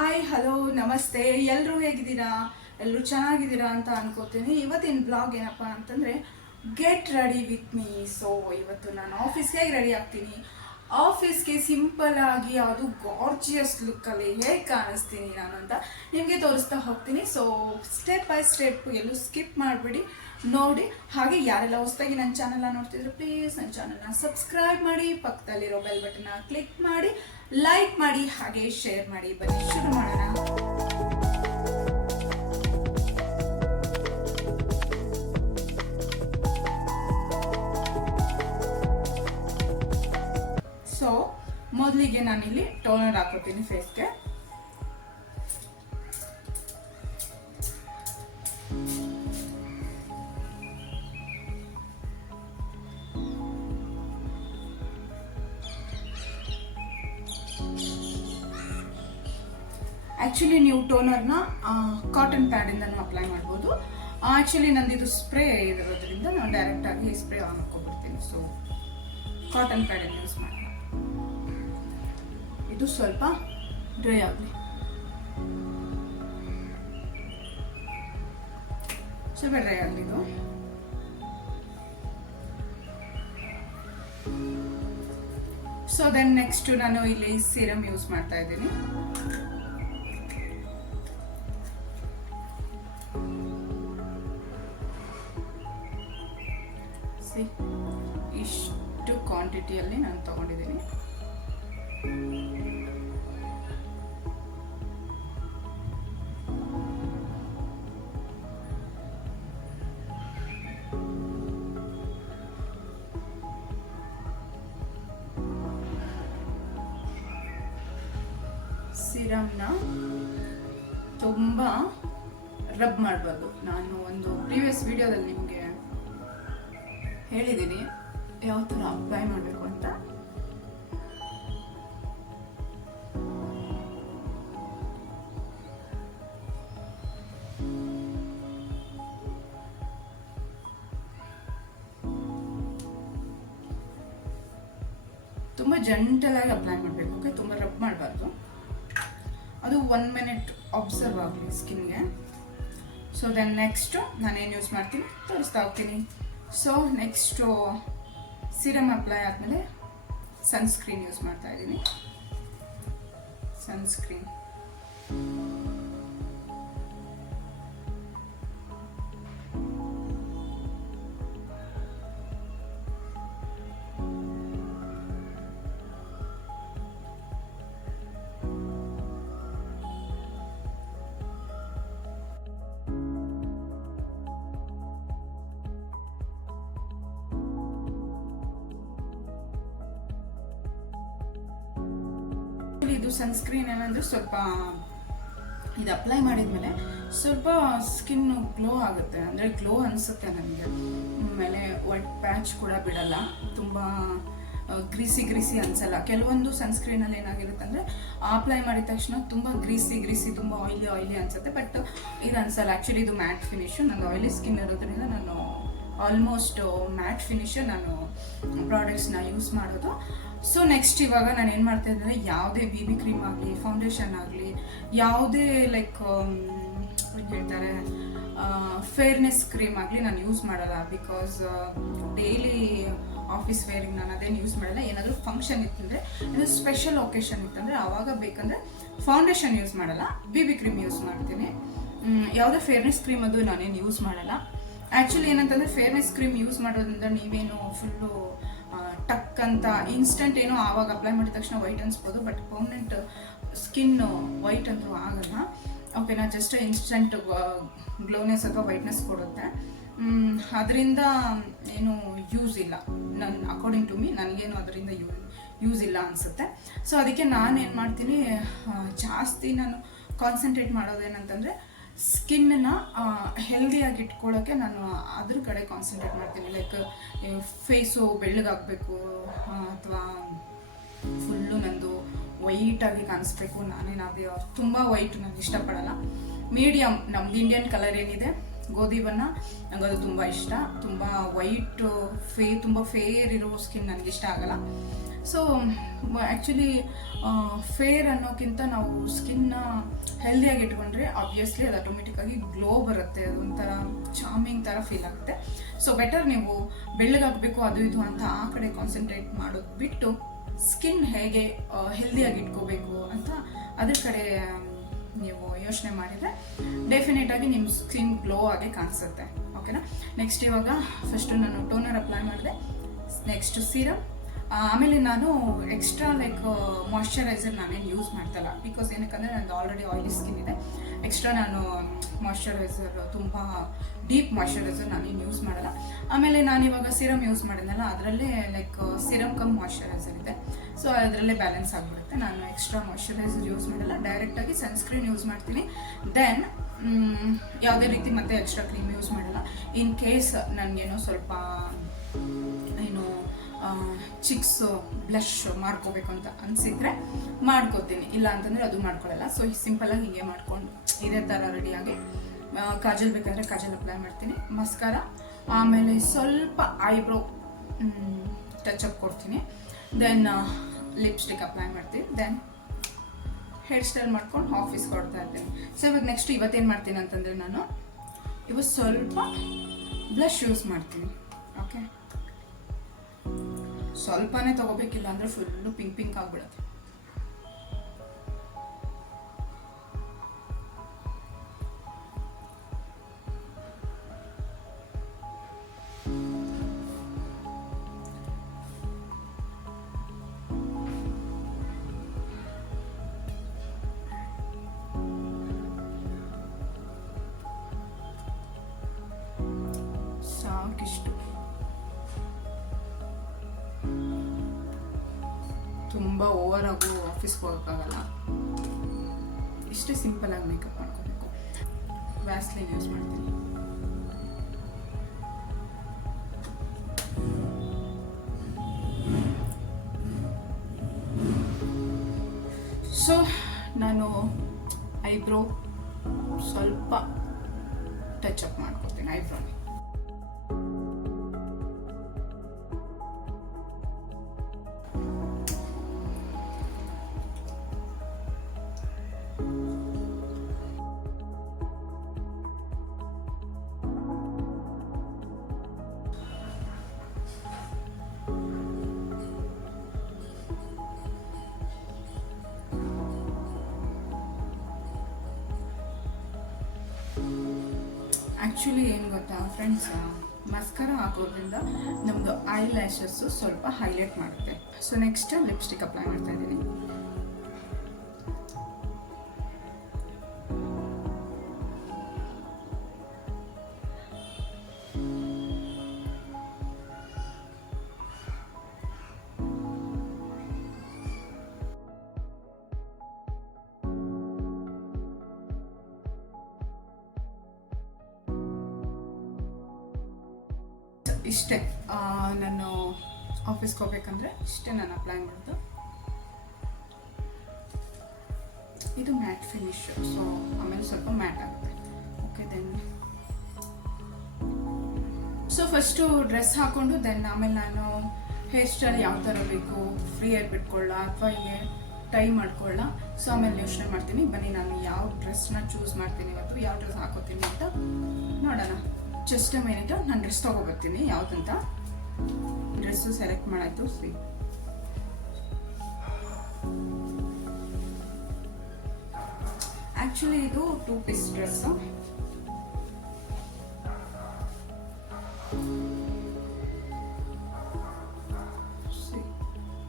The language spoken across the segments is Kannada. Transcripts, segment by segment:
ಹಾಯ್ ಹಲೋ ನಮಸ್ತೆ, ಎಲ್ಲರೂ ಹೇಗಿದ್ದೀರಾ? ಎಲ್ಲರೂ ಚೆನ್ನಾಗಿದ್ದೀರಾ ಅಂತ ಅನ್ಕೋತೀನಿ. ಇವತ್ತಿನ ಬ್ಲಾಗ್ ಏನಪ್ಪ ಅಂತಂದರೆ get ready with me. So ಇವತ್ತು ನಾನು ಆಫೀಸ್ಗೆ ಹೇಗೆ ರೆಡಿ ಆಗ್ತೀನಿ, ಆಫೀಸ್ಗೆ ಸಿಂಪಲ್ ಆಗಿ ಅದು ಗಾರ್ಜಿಯಸ್ ಲುಕ್ಕಲ್ಲಿ ಹೇಗೆ ಕಾಣಿಸ್ತೀನಿ ನಾನು ಅಂತ ನಿಮಗೆ ತೋರಿಸ್ತಾ ಹೋಗ್ತೀನಿ. ಸೊ ಸ್ಟೆಪ್ ಬೈ ಸ್ಟೆಪ್ ಎಲ್ಲೂ ಸ್ಕಿಪ್ ಮಾಡಿಬಿಡಿ, ನೋಡಿ. ಹಾಗೆ ಯಾರೆಲ್ಲ ಹೊಸದಾಗಿ ನನ್ನ ಚಾನಲ್ನ ನೋಡ್ತಿದ್ರು ಪ್ಲೀಸ್ ನನ್ನ ಚಾನಲ್ನ ಸಬ್ಸ್ಕ್ರೈಬ್ ಮಾಡಿ, ಪಕ್ಕದಲ್ಲಿರೋ ಬೆಲ್ ಬಟನ್ನ ಕ್ಲಿಕ್ ಮಾಡಿ, ಲೈಕ್ ಮಾಡಿ, ಹಾಗೆ ಶೇರ್ ಮಾಡಿ. ಬನ್ನಿ ಶುರು ಮಾಡೋಣ. ಸೊ ಮೊದಲಿಗೆ ನಾನಿಲ್ಲಿ ಟೋನರ್ ಹಾಕೋತೀನಿ ಫೇಸ್ಗೆ. ಆ್ಯಕ್ಚುಲಿ ನೀವು ಟೋನರ್ನ ಕಾಟನ್ ಪ್ಯಾಡಿಂದನೂ ಅಪ್ಲೈ ಮಾಡ್ಬೋದು. ಆ್ಯಕ್ಚುಲಿ ನಂದಿದು ಸ್ಪ್ರೇ ಇರೋದ್ರಿಂದ ನಾನು ಡೈರೆಕ್ಟಾಗಿ ಸ್ಪ್ರೇ ಆನ್ ಹಾಕ್ಕೊಬಿಡ್ತೀನಿ. ಸೊ ಕಾಟನ್ ಪ್ಯಾಡನ್ನು ಯೂಸ್ ಮಾಡೋಣ. ಇದು ಸ್ವಲ್ಪ ಡ್ರೈ ಆಗಲಿ, ಸ್ವಲ್ಪ ಡ್ರೈ ಆಗಲಿ ಇದು. ಸೊ ದೆನ್ ನೆಕ್ಸ್ಟ್ ನಾನು ಇಲ್ಲಿ ಸೀರಮ್ ಯೂಸ್ ಮಾಡ್ತಾ ಇದ್ದೀನಿ. ಇಷ್ಟು ಕ್ವಾಂಟಿಟಿಯಲ್ಲಿ ನಾನು ತಗೊಂಡಿದ್ದೀನಿ. ಸಿರಮ್ನ ತುಂಬ ರಬ್ ಮಾಡಬಾರ್ದು. ನಾನು ಒಂದು ಪ್ರೀವಿಯಸ್ ವಿಡಿಯೋದಲ್ಲಿ ನಿಮಗೆ ಹೇಳಿದ್ದೀನಿ ಯಾವ ಥರ ಅಪ್ಲೈ ಮಾಡಬೇಕು ಅಂತ. ತುಂಬ ಜೆಂಟಲಾಗಿ ಅಪ್ಲೈ ಮಾಡಬೇಕು, ಓಕೆ? ತುಂಬ ರಬ್ ಮಾಡಬಾರ್ದು. ಅದು 1 ಮಿನಿಟ್ ಅಬ್ಸರ್ವ್ ಆಗಲಿ ಸ್ಕಿನ್ಗೆ. ಸೊ ದೆನ್ ನೆಕ್ಸ್ಟು ನಾನೇನು ಯೂಸ್ ಮಾಡ್ತೀನಿ ತೋರಿಸ್ತಾ ಹೋಗ್ತೀನಿ. ಸೊ ನೆಕ್ಸ್ಟು ಸಿರಮ್ ಅಪ್ಲೈ ಆದಮೇಲೆ ಸನ್ಸ್ಕ್ರೀನ್ ಯೂಸ್ ಮಾಡ್ತಾ ಇದ್ದೀನಿ. ಸನ್ಸ್ಕ್ರೀನ್ ಇದು ಸನ್ಸ್ಕ್ರೀನ್ ಏನಂದ್ರೆ ಸ್ವಲ್ಪ ಇದು ಅಪ್ಲೈ ಮಾಡಿದ್ಮೇಲೆ ಸ್ವಲ್ಪ ಸ್ಕಿನ್ ಗ್ಲೋ ಆಗುತ್ತೆ, ಅಂದರೆ ಗ್ಲೋ ಅನಿಸುತ್ತೆ ನನಗೆ. ಆಮೇಲೆ ವೈಟ್ ಪ್ಯಾಚ್ ಕೂಡ ಬಿಡಲ್ಲ, ತುಂಬ ಗ್ರೀಸಿ ಅನಿಸಲ್ಲ. ಕೆಲವೊಂದು ಸನ್ಸ್ಕ್ರೀನಲ್ಲಿ ಏನಾಗಿರುತ್ತೆ ಅಂದರೆ ಅಪ್ಲೈ ಮಾಡಿದ ತಕ್ಷಣ ತುಂಬ ಗ್ರೀಸಿ ತುಂಬ ಆಯಿಲಿ ಅನಿಸುತ್ತೆ, ಬಟ್ ಇದು ಅನಿಸಲ್ಲ. ಆ್ಯಕ್ಚುಲಿ ಇದು ಮ್ಯಾಟ್ ಫಿನಿಶು. ನಂಗೆ ಆಯಿಲಿ ಸ್ಕಿನ್ ಇರೋದ್ರಿಂದ ನಾನು ಆಲ್ಮೋಸ್ಟ್ ಮ್ಯಾಟ್ ಫಿನಿಶ್ ನಾನು ಪ್ರಾಡಕ್ಟ್ಸ್ನ ಯೂಸ್ ಮಾಡೋದು. ಸೊ ನೆಕ್ಸ್ಟ್ ಇವಾಗ ನಾನು ಏನು ಮಾಡ್ತಾ ಇದ್ದರೆ ಯಾವುದೇ BB ಕ್ರೀಮ್ ಆಗಲಿ, ಫೌಂಡೇಶನ್ ಆಗಲಿ, ಯಾವುದೇ ಲೈಕ್ ಹೇಳ್ತಾರೆ ಫೇರ್ನೆಸ್ ಕ್ರೀಮ್ ಆಗಲಿ ನಾನು ಯೂಸ್ ಮಾಡಲ್ಲ. ಬಿಕಾಸ್ ಡೈಲಿ ಆಫೀಸ್ ವೇರಿಗೆ ನಾನು ಅದೇನು ಯೂಸ್ ಮಾಡಲ್ಲ. ಏನಾದರೂ ಫಂಕ್ಷನ್ ಇತ್ತಂದರೆ, ಏನಾದರೂ ಸ್ಪೆಷಲ್ ಒಕೇಶನ್ ಇತ್ತಂದರೆ ಆವಾಗ ಬೇಕಂದರೆ ಫೌಂಡೇಶನ್ ಯೂಸ್ ಮಾಡಲ್ಲ, BB ಕ್ರೀಮ್ ಯೂಸ್ ಮಾಡ್ತೀನಿ. ಯಾವುದೇ ಫೇರ್ನೆಸ್ ಕ್ರೀಮ್ ಅದು ನಾನೇನು ಯೂಸ್ ಮಾಡಲ್ಲ. ಆ್ಯಕ್ಚುಲಿ ಏನಂತಂದರೆ ಫೇರ್ನೆಸ್ ಕ್ರೀಮ್ ಯೂಸ್ ಮಾಡೋದ್ರಿಂದ ನೀವೇನು ಫುಲ್ಲು ಟಕ್ ಅಂತ ಇನ್ಸ್ಟೆಂಟ್ ಏನೋ ಆವಾಗ ಅಪ್ಲೈ ಮಾಡಿದ ತಕ್ಷಣ ವೈಟ್ ಅನಿಸ್ಬೋದು, ಬಟ್ ಪರ್ಮನೆಂಟ್ ಸ್ಕಿನ್ ವೈಟ್ ಅಂತೂ ಆಗಲ್ಲ, ಓಕೆನಾ? ಜಸ್ಟ್ ಇನ್ಸ್ಟೆಂಟ್ ಗ್ಲೋನೆಸ್ ಅಥವಾ ವೈಟ್ನೆಸ್ ಕೊಡುತ್ತೆ. ಅದರಿಂದ ಏನು ಯೂಸ್ ಇಲ್ಲ ಅಕಾರ್ಡಿಂಗ್ ಟು ಮೀ. ನನಗೇನು ಅದರಿಂದ ಯೂಸ್ ಇಲ್ಲ ಅನಿಸುತ್ತೆ. ಸೊ ಅದಕ್ಕೆ ನಾನೇನು ಮಾಡ್ತೀನಿ, ಜಾಸ್ತಿ ನಾನು ಕಾನ್ಸಂಟ್ರೇಟ್ ಮಾಡೋದೇನಂತಂದರೆ ಸ್ಕಿನ್ನ ಹೆಲ್ದಿಯಾಗಿ ಇಟ್ಕೊಳ್ಳೋಕ್ಕೆ ನಾನು ಅದ್ರ ಕಡೆ ಕಾನ್ಸಂಟ್ರೇಟ್ ಮಾಡ್ತೀನಿ. ಲೈಕ್ ಫೇಸು ಬೆಳ್ಳಗಾಗಬೇಕು ಅಥವಾ ಫುಲ್ಲು ನಂದು ವೈಟಾಗಿ ಕಾಣಿಸ್ಬೇಕು. ನಾನೇನಾದರೂ ತುಂಬ ವೈಟ್ ನಾನು ಇಷ್ಟಪಡಲ್ಲ. ಮೀಡಿಯಮ್ ನಮ್ದು ಇಂಡಿಯನ್ ಕಲರ್ ಏನಿದೆ ಗೋಧಿ ಬಣ್ಣ, ನಂಗೆ ಅದು ತುಂಬ ಇಷ್ಟ. ತುಂಬ ವೈಟ್ ತುಂಬ ಫೇರ್ ಇರೋ ಸ್ಕಿನ್ ನನಗೆ ಇಷ್ಟ ಆಗಲ್ಲ. ಸೊ ಆ್ಯಕ್ಚುಲಿ ಫೇರ್ ಅನ್ನೋಕ್ಕಿಂತ ನಾವು ಸ್ಕಿನ್ನ ಹೆಲ್ದಿಯಾಗಿ ಇಟ್ಕೊಂಡ್ರೆ ಆಬ್ವಿಯಸ್ಲಿ ಅದು ಆಟೋಮೆಟಿಕ್ಕಾಗಿ ಗ್ಲೋ ಬರುತ್ತೆ, ಅದೊಂಥರ ಚಾರ್ಮಿಂಗ್ ಥರ ಫೀಲ್ ಆಗುತ್ತೆ. ಸೊ ಬೆಟರ್ ನೀವು ಬೆಳ್ಳಗಾಗಬೇಕು ಅದು ಇದು ಅಂತ ಆ ಕಡೆ ಕಾನ್ಸಂಟ್ರೇಟ್ ಮಾಡೋದು ಬಿಟ್ಟು ಸ್ಕಿನ್ ಹೇಗೆ ಹೆಲ್ದಿಯಾಗಿ ಇಟ್ಕೋಬೇಕು ಅಂತ ಅದ್ರ ಕಡೆ ನೀವು ಯೋಚನೆ ಮಾಡಿದರೆ ಡೆಫಿನೆಟ್ ಆಗಿ ನಿಮ್ಮ ಸ್ಕಿನ್ ಗ್ಲೋ ಆಗಿ ಕಾಣಿಸುತ್ತೆ. ಓಕೆನಾ. ನೆಕ್ಸ್ಟ್ ಇವಾಗ ಫಸ್ಟು ನಾನು ಟೋನರ್ ಅಪ್ಲೈ ಮಾಡಿದೆ, ನೆಕ್ಸ್ಟ್ ಸೀರಮ್, ಆಮೇಲೆ ನಾನು ಎಕ್ಸ್ಟ್ರಾ ಲೈಕ್ ಮಾಯ್ಶ್ಚರೈಸರ್ ನಾನೇನು ಯೂಸ್ ಮಾಡ್ತಲ್ಲ, ಬಿಕಾಸ್ ಏನಕ್ಕಂದರೆ ನಂದು ಆಲ್ರೆಡಿ ಆಯಿಲಿ ಸ್ಕಿನ್ ಇದೆ. ಎಕ್ಸ್ಟ್ರಾ ನಾನು ಮಾಯ್ಶ್ಚರೈಸರ್ ತುಂಬ ಡೀಪ್ ಮಾಯ್ಶ್ಚರೈಸರ್ ನಾನೇನು ಯೂಸ್ ಮಾಡಲ್ಲ. ಆಮೇಲೆ ನಾನಿವಾಗ ಸಿರಮ್ ಯೂಸ್ ಮಾಡಿದ್ನಲ್ಲ ಅದರಲ್ಲೇ ಲೈಕ್ ಸಿರಮ್ ಕಮ್ ಮಾಯ್ಶ್ಚರೈಸರ್ ಇದೆ, ಸೊ ಅದರಲ್ಲೇ ಬ್ಯಾಲೆನ್ಸ್ ಆಗಿಬಿಡುತ್ತೆ. ನಾನು ಎಕ್ಸ್ಟ್ರಾ ಮಾಯ್ಶ್ಚರೈಸರ್ ಯೂಸ್ ಮಾಡಲ್ಲ, ಡೈರೆಕ್ಟಾಗಿ ಸನ್ಸ್ಕ್ರೀನ್ ಯೂಸ್ ಮಾಡ್ತೀನಿ. ದೆನ್ ಯಾವುದೇ ರೀತಿ ಮತ್ತೆ ಎಕ್ಸ್ಟ್ರಾ ಕ್ರೀಮ್ ಯೂಸ್ ಮಾಡಲ್ಲ. ಇನ್ ಕೇಸ್ ನನಗೇನೋ ಸ್ವಲ್ಪ ಏನು ಚಿಕ್ಸ್ ಬ್ಲಷ್ ಮಾಡ್ಕೋಬೇಕು ಅಂತ ಅನಿಸಿದ್ರೆ ಮಾಡ್ಕೋತೀನಿ, ಇಲ್ಲ ಅಂತಂದರೆ ಅದು ಮಾಡ್ಕೊಳ್ಳಲ್ಲ. ಸೊ ಸಿಂಪಲಾಗಿ ಹೀಗೆ ಮಾಡ್ಕೊಂಡು ಇದೇ ಥರ ರೆಡಿಯಾಗಿ ಕಾಜಲ್ ಬೇಕಾದರೆ ಕಾಜಲ್ ಅಪ್ಲೈ ಮಾಡ್ತೀನಿ, ಮಸ್ಕಾರ, ಆಮೇಲೆ ಸ್ವಲ್ಪ ಐಬ್ರೋ ಟಚಪ್ ಕೊಡ್ತೀನಿ, ದೆನ್ ಲಿಪ್ಸ್ಟಿಕ್ ಅಪ್ಲೈ ಮಾಡ್ತೀನಿ, ದೆನ್ ಹೇರ್ ಸ್ಟೈಲ್ ಮಾಡ್ಕೊಂಡು ಆಫೀಸ್ಗೆ ಕೊಡ್ತಾ ಇರ್ತೀನಿ. ಸೊ ಇವಾಗ ನೆಕ್ಸ್ಟ್ ಇವತ್ತೇನು ಮಾಡ್ತೀನಿ ಅಂತಂದರೆ ನಾನು ಇವತ್ತು ಸ್ವಲ್ಪ ಬ್ಲಷ್ ಯೂಸ್ ಮಾಡ್ತೀನಿ. ಓಕೆ, ಸ್ವಲ್ಪನೇ ತಗೋಬೇಕಿಲ್ಲ ಅಂದರೆ ಫುಲ್ಲು ಪಿಂಕ್ ಪಿಂಕ್ ಆಗಿಬಿಡುತ್ತೆ. ಸಾಕಿಷ್ಟು, ತುಂಬ ಓವರ್ ಆಗು ಆಫೀಸ್ಗೆ ಹೋಗೋಕ್ಕಾಗಲ್ಲ, ಇಷ್ಟೇ ಸಿಂಪಲ್ ಆಗಿ ಮೇಕಪ್ ಮಾಡ್ಕೋಬೇಕು. ವ್ಯಾಸ್ಲಿನ್ ಯೂಸ್ ಮಾಡ್ತೀನಿ. ಸೊ ನಾನು ಐಬ್ರೋ ಸ್ವಲ್ಪ ಟಚ್ ಅಪ್ ಮಾಡ್ಕೊತೀನಿ ಐಬ್ರೋನ. ಆ್ಯಕ್ಚುಲಿ ಏನು ಗೊತ್ತಾ ಫ್ರೆಂಡ್ಸ್, ಮಸ್ಕರ ಹಾಕೋದ್ರಿಂದ ನಮ್ಮದು ಐ ಲ್ಯಾಶಸ್ಸು ಸ್ವಲ್ಪ ಹೈಲೈಟ್ ಮಾಡುತ್ತೆ. ಸೊ ನೆಕ್ಸ್ಟ್ ಲಿಪ್ಸ್ಟಿಕ್ ಅಪ್ಲೈ ಮಾಡ್ತಾ ಇದ್ದೀನಿ. ಇಷ್ಟೇ ನಾನು ಆಫೀಸ್ಗೆ ಹೋಗ್ಬೇಕಂದ್ರೆ ಇಷ್ಟೇ ನಾನು ಅಪ್ಲೈ ಮಾಡೋದು. ಇದು ಮ್ಯಾಟ್ ಫಿನಿಶ್, ಸೊ ಆಮೇಲೆ ಸ್ವಲ್ಪ ಮ್ಯಾಟ್ ಆಗುತ್ತೆ. Okay, then so first dress ಹಾಕ್ಕೊಂಡು ದೆನ್ ಆಮೇಲೆ ನಾನು ಹೇರ್ ಸ್ಟೈಲ್ ಯಾವ ಥರ ಬೇಕು, ಫ್ರೀ ಹೇರ್ ಬಿಟ್ಕೊಳ್ಳ ಅಥವಾ ಹೀಗೆ ಟೈ ಮಾಡ್ಕೊಳ್ಳ. ಸೊ ಆಮೇಲೆ ಯೋಚನೆ ಮಾಡ್ತೀನಿ, ಬನ್ನಿ ನಾನು ಯಾವ ಡ್ರೆಸ್ನ ಚೂಸ್ ಮಾಡ್ತೀನಿ ಇವತ್ತು, ಯಾವ ಡ್ರೆಸ್ ಹಾಕೋತೀನಿ ಅಂತ ನೋಡೋಣ. ಜಸ್ಟ್ ಮಿನಿಟ್, ನಾನು ಡ್ರೆಸ್ ತೊಗೊಬರ್ತೀನಿ ಯಾವುದಂತ. Dress select ಮಾಡಾಯ್ತು. ಆ್ಯಕ್ಚುಲಿ ಇದು 2 ಪೀಸ್ ಡ್ರೆಸ್ಸು.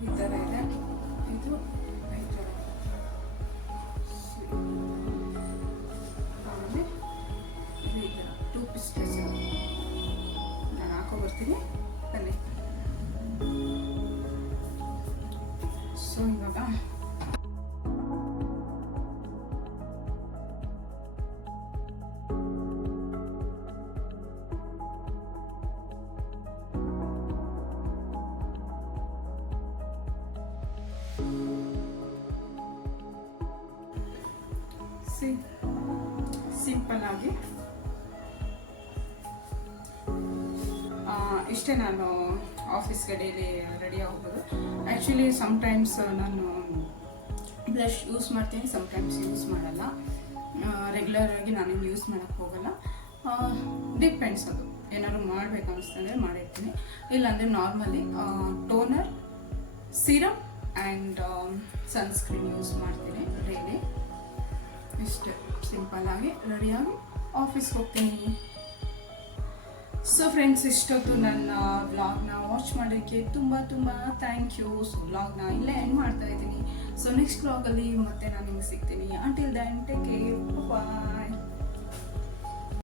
ಈ ಥರ ಇದೆ, ಇದು ಈ ಥರ. ಆಮೇಲೆ ಇದು ಈ ಥರ 2 ಪೀಸ್ ಡ್ರೆಸ್ಸು ನಾನು ಹಾಕೋಬರ್ತೀನಿ ಬನ್ನಿ. ಸೊ ಇವಾಗ ಸಿಂಪಲ್ ಆಗಿ ಇಷ್ಟೇ ನಾನು ಆಫೀಸ್ಗೆ ಡೈಲಿ ರೆಡಿ ಆಗ್ಬೋದು. ಆ್ಯಕ್ಚುಲಿ ಸಮ್ಟೈಮ್ಸ್ ನಾನು ಬ್ಲಷ್ ಯೂಸ್ ಮಾಡ್ತೀನಿ, ಸಮ್ಟೈಮ್ಸ್ ಯೂಸ್ ಮಾಡಲ್ಲ. ರೆಗ್ಯುಲರಾಗಿ ನಾನೇನು ಯೂಸ್ ಮಾಡೋಕ್ಕೆ ಹೋಗಲ್ಲ. ಡಿಪೆಂಡ್ಸ್, ಅದು ಏನಾದ್ರು ಮಾಡಬೇಕು ಅನಿಸ್ತಂದರೆ ಮಾಡಿರ್ತೀನಿ. ಇಲ್ಲಾಂದರೆ normally toner, serum and sunscreen use ಮಾಡ್ತೀನಿ ಡೈಲಿ. ಇಷ್ಟೇ ಸಿಂಪಲ್ಲಾಗಿ ರೆಡಿಯಾಗಿ ಆಫೀಸ್ಗೆ ಹೋಗ್ತೀನಿ. ಸೊ ಫ್ರೆಂಡ್ಸ್, ಇಷ್ಟೊತ್ತು ನನ್ನ ವ್ಲಾಗ್ನ ವಾಚ್ ಮಾಡೋಕ್ಕೆ ತುಂಬ ಥ್ಯಾಂಕ್ ಯು. ಸೊ ವ್ಲಾಗ್ನ ಇಲ್ಲೇ ಎಂಡ್ ಮಾಡ್ತಾ ಇದ್ದೀನಿ. ಸೊ ನೆಕ್ಸ್ಟ್ ವ್ಲಾಗಲ್ಲಿ ಮತ್ತೆ ನಾನು ನಿಮಗೆ ಸಿಗ್ತೀನಿ. ಅಂಟಿಲ್ ದೆನ್ ಟೇಕ್ ಕೇರ್, ಬಾಯ್.